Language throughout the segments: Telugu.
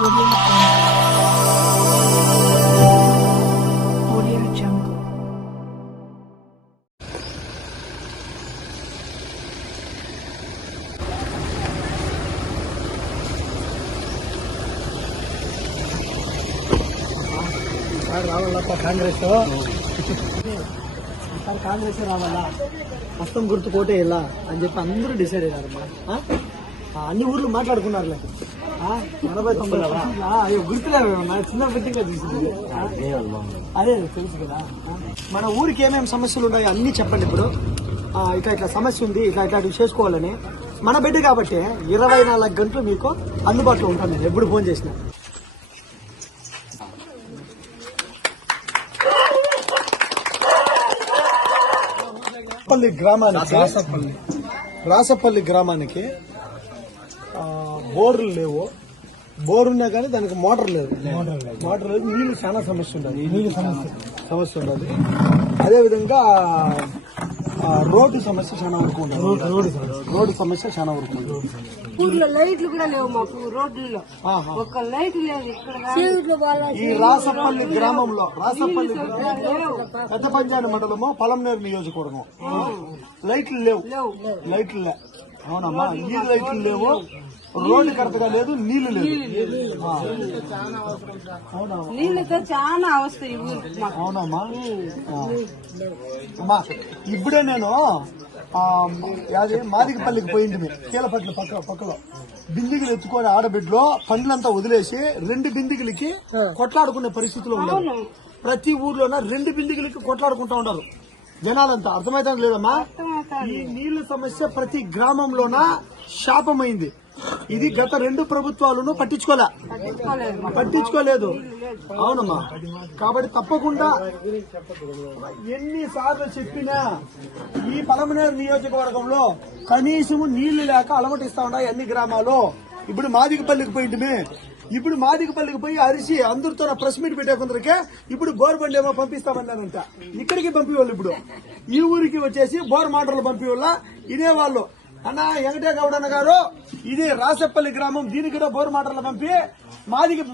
రావాలప్ప కాంగ్రెస్ ఈసారి కాంగ్రెస్ రావాలా మొత్తం గుర్తు కోటేయాలా అని చెప్పి అందరూ డిసైడ్ అయ్యారమ్మా. అన్ని ఊర్లు మాట్లాడుకున్నారులే. 80-90 అయ్యో గుర్తులేమన్నా చిన్న పెట్టిగా చూసింది. అదే తెలుసు కదా. మన ఊరికి ఏమేమి సమస్యలు ఉన్నాయో అన్ని చెప్పండి. ఇప్పుడు ఇట్లా సమస్య ఉంది, ఇట్లాంటివి చేసుకోవాలని మన బిడ్డ కాబట్టి 24 గంటలు మీకు అందుబాటులో ఉంటాను నేను ఎప్పుడు ఫోన్ చేసినా. రాసపల్లి గ్రామానికి బోర్లు లేవు. బోరున్నా కానీ దానికి మోటార్ లేదు. నీళ్లు చాలా సమస్య ఉండదు. అదేవిధంగా రోడ్డు సమస్య చాలా వరకు ఉండదు. రోడ్డు సమస్య చాలా వరకు ఉండదు. ఊర్లో లైట్లు కూడా లేవు మాకు. రోడ్లలో ఒక్క లైట్ లేదు. ఈ రాసపల్లి గ్రామంలో పెద్ద పంచాయతీ మండలము పలంనేరు నియోజకవర్గం లైట్లు లేవు. అవునమ్మా, నీళ్ళు లైట్లు లేవు, రోడ్డు కరెక్ట్గా లేదు, నీళ్లు లేదు. నీళ్ళతో చాలా అవస్థ. అవునమ్మా. అమ్మా ఇప్పుడే నేను మాదికపల్లికి పోయింది. కీలపట్ల పక్కలో బిందిగులు ఎత్తుకొని ఆడబిడ్డలో పండ్లంతా వదిలేసి 2 బిందిగులకి కొట్లాడుకునే పరిస్థితిలో ఉన్నారు. ప్రతి ఊర్లోన 2 బిందిగులకి కొట్లాడుకుంటా ఉన్నారు జనాలంతా. అర్థమైతే లేదమ్మా. ఈ నీళ్ల సమస్య ప్రతి గ్రామంలోన శాపమైంది. ఇది గత 2 ప్రభుత్వాలను పట్టించుకోలేదు. అవునమ్మా. కాబట్టి తప్పకుండా ఎన్నిసార్లు చెప్పినా ఈ పలమనేరు నియోజకవర్గంలో కనీసము నీళ్లు లేక అలమటిస్తా ఉన్నాయి అన్ని గ్రామాలు. ఇప్పుడు మాదికపల్లికి పోయి అరిసి అందరితో ప్రెస్ మీట్ పెట్టే కొందరికే ఇప్పుడు బోర్ బండి ఏమో పంపిస్తామన్నారంట. ఇక్కడికి పంపివాళ్ళు ఇప్పుడు ఈ ఊరికి వచ్చేసి బోర్ మోటార్లు పంపివాళ్ళ ఇదేవాళ్ళు. అన్నా వెంకటే గౌడన్న గారు, ఇది రాసపల్లి గ్రామం, దీనికి కూడా బోర్ మోటార్లు పంపి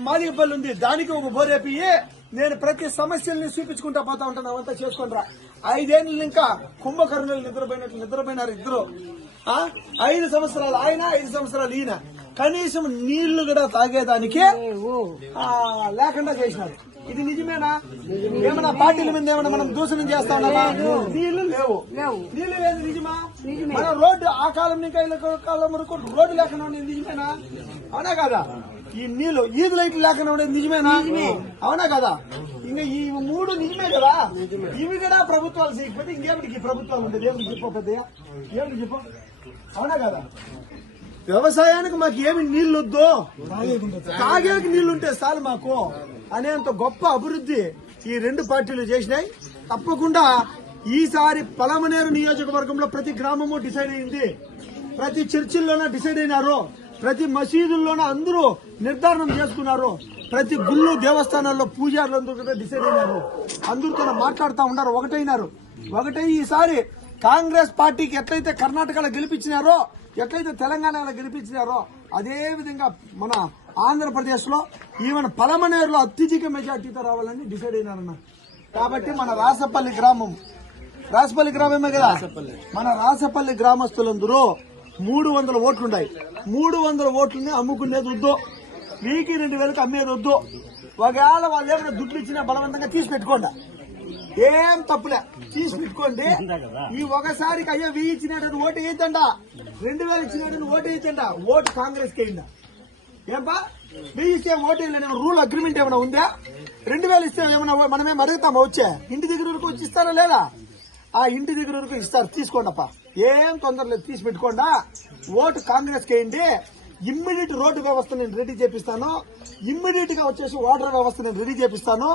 మాదికపల్లి ఉంది, దానికి ఒక బోర్ వేపి నేను ప్రతి సమస్యల్ని చూపించుకుంటా పోతా ఉంటాను. అవంతా చేసుకుంటారా. 5 ఏళ్ళు ఇంకా కుంభకర్ణులు నిద్రపోయినారు ఇద్దరు. 5 సంవత్సరాలు ఆయన, 5 సంవత్సరాలు ఈయన. కనీసం నీళ్లు కూడా తాగేదానికి లేకుండా చేసినారు. ఇది నిజమేనా? ఏమన్నా పార్టీల మీద ఏమన్నా మనం దూషణం చేస్తా ఉన్నామా? నీళ్లు లేవు. నీళ్లు లేదు నిజమా? మన రోడ్డు ఆ కాలం నుంచి కాలం వరకు రోడ్డు లేకుండా ఉండేది నిజమేనా? అవునా కదా? ఈ నీళ్లు ఈదు లైట్లు లేకుండా ఉండేది నిజమేనా? అవునా కదా? ఇంకా ఈ 3 నిజమే కదా. ఇవి కూడా ప్రభుత్వాలు చేయకపోతే ఇంకేమిటికి ప్రభుత్వాలు ఉండేది? ఏమిటి చెప్పు. అవునా కదా? వ్యవసాయానికి మాకు ఏమి నీళ్లు వద్దు, తాగేకి నీళ్లుంటే చాలు మాకు అనేంత గొప్ప అభివృద్ధి ఈ 2 పార్టీలు చేసినాయి. తప్పకుండా ఈసారి పలమనేరు నియోజకవర్గంలో ప్రతి గ్రామము డిసైడ్ అయింది. ప్రతి చర్చిల్లోనే డిసైడ్ అయినారు. ప్రతి మసీదుల్లోనే అందరూ నిర్ధారణం చేసుకున్నారు. ప్రతి గుళ్ళు దేవస్థానాల్లో పూజారులందరూ కూడా డిసైడ్ అయినారు. అందరితో మాట్లాడుతూ ఉన్నారు. ఒకటై ఈసారి కాంగ్రెస్ పార్టీకి ఎట్లయితే కర్ణాటకలో గెలిపించినారో, ఎట్లయితే తెలంగాణలో గెలిపించినారో, అదే విధంగా మన ఆంధ్రప్రదేశ్ లో ఈవెన్ పలమనేరులో అత్యధిక మెజార్టీతో రావాలని డిసైడ్ అయినారన్న. కాబట్టి మన రాసపల్లి గ్రామమే కదా, మన రాసపల్లి గ్రామస్తులందరూ 300 ఓట్లున్నాయి. 300 ఓట్లని అమ్ముకునేది వద్దు, వీకి 2000కి అమ్మేది వద్దు. ఒకవేళ వాళ్ళు ఏమైనా దుడ్లు ఇచ్చినా బలవంతంగా తీసి పెట్టుకోండి, ఏం తప్పులే, తీసి పెట్టుకోండి. ఈ ఒకసారికి అయ్యో 1000 ఇచ్చినట్టు ఓటు వేయద్దండ, 2000 ఇచ్చినట్టు ఓటు వేయద్దండ. ఓటు కాంగ్రెస్ కి అయిందా? ఏంపా 1000 ఇస్తే ఓటు వేయలేని రూల్ అగ్రిమెంట్ ఏమైనా ఉందా? 2000 ఇస్తే ఏమైనా మనమేం అడుగుతామా? వచ్చే ఇంటి దగ్గర వరకు వచ్చి ఇస్తారా లేదా? ఆ ఇంటి దగ్గర వరకు ఇస్తారు, తీసుకోండి అప్ప, ఏం తొందర లేదు, తీసి పెట్టుకోండా. ఓటు కాంగ్రెస్ కి వేయండి. ఇమ్మీడియట్ రోడ్డు వ్యవస్థ నేను రెడీ చేపిస్తాను. ఇమ్మీడియట్ గా వచ్చేసి వాటర్ వ్యవస్థ నేను రెడీ చేపిస్తాను.